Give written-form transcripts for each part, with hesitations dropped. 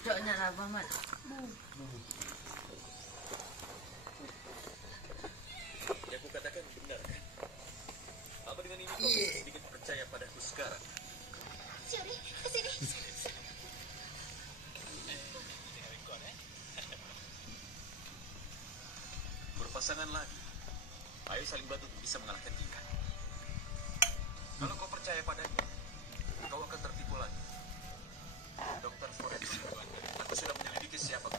Coknya lah banget. Yang aku katakan benar kan? Apa dengan ini kau bisa sedikit percaya padaku sekarang? Syuri, kesini. Berpasangan lagi. Ayo saling bantu untuk bisa mengalahkan Ika. Kalau kau percaya padanya, kau akan tertipu lagi. Dokter Forensik, aku sudah menyelidiki siapa kau.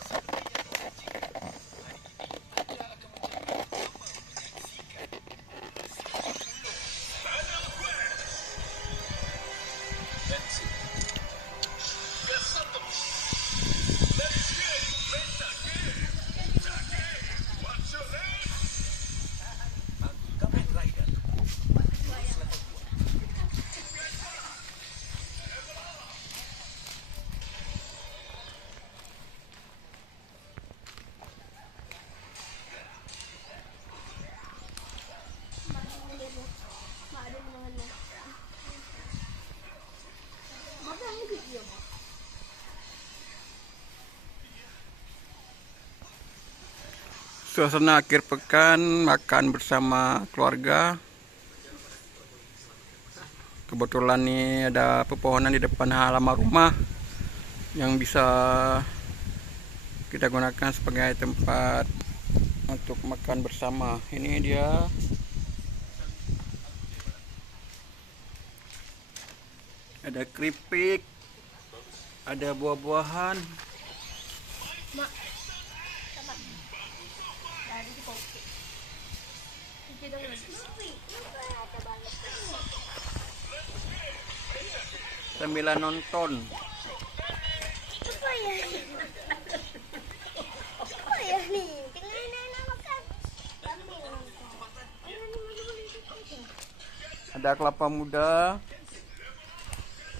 Suasana akhir pekan, makan bersama keluarga. Kebetulan nih ada pepohonan di depan halaman rumah yang bisa kita gunakan sebagai tempat untuk makan bersama. Ini dia. Ada keripik, ada buah-buahan. Mak. Sabar. Dari di kopi. Kita dong. Sambil nonton. Apa ya? Apa ya nih? Tinggal enak makan. Sambil nonton. Ada kelapa muda.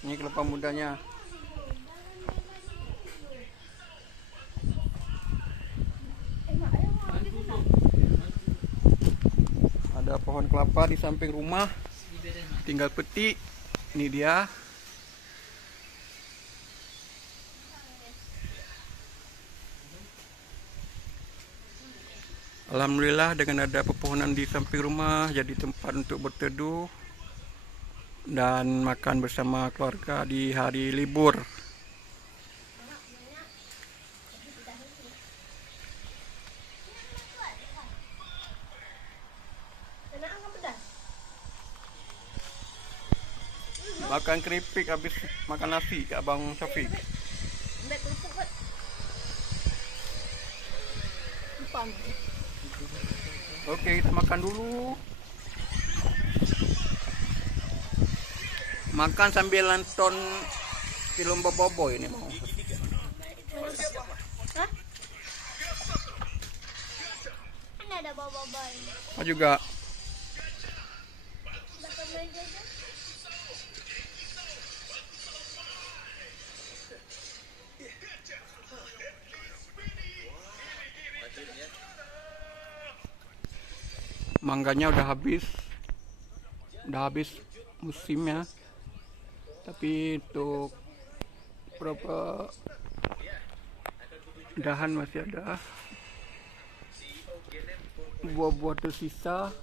Ini kelapa mudanya. Ada pohon kelapa di samping rumah. Tinggal petik. Ini dia. Alhamdulillah dengan ada pepohonan di samping rumah jadi tempat untuk berteduh dan makan bersama keluarga di hari libur. Makan keripik habis makan nasi Abang Syafiq. Oke, kita makan dulu. Makan sambil nonton film Bobo ini mau. Hah? Ini ada bawa-bawa. Mau juga. Mangganya udah habis musimnya, tapi untuk beberapa dahan masih ada, buah-buah tersisa.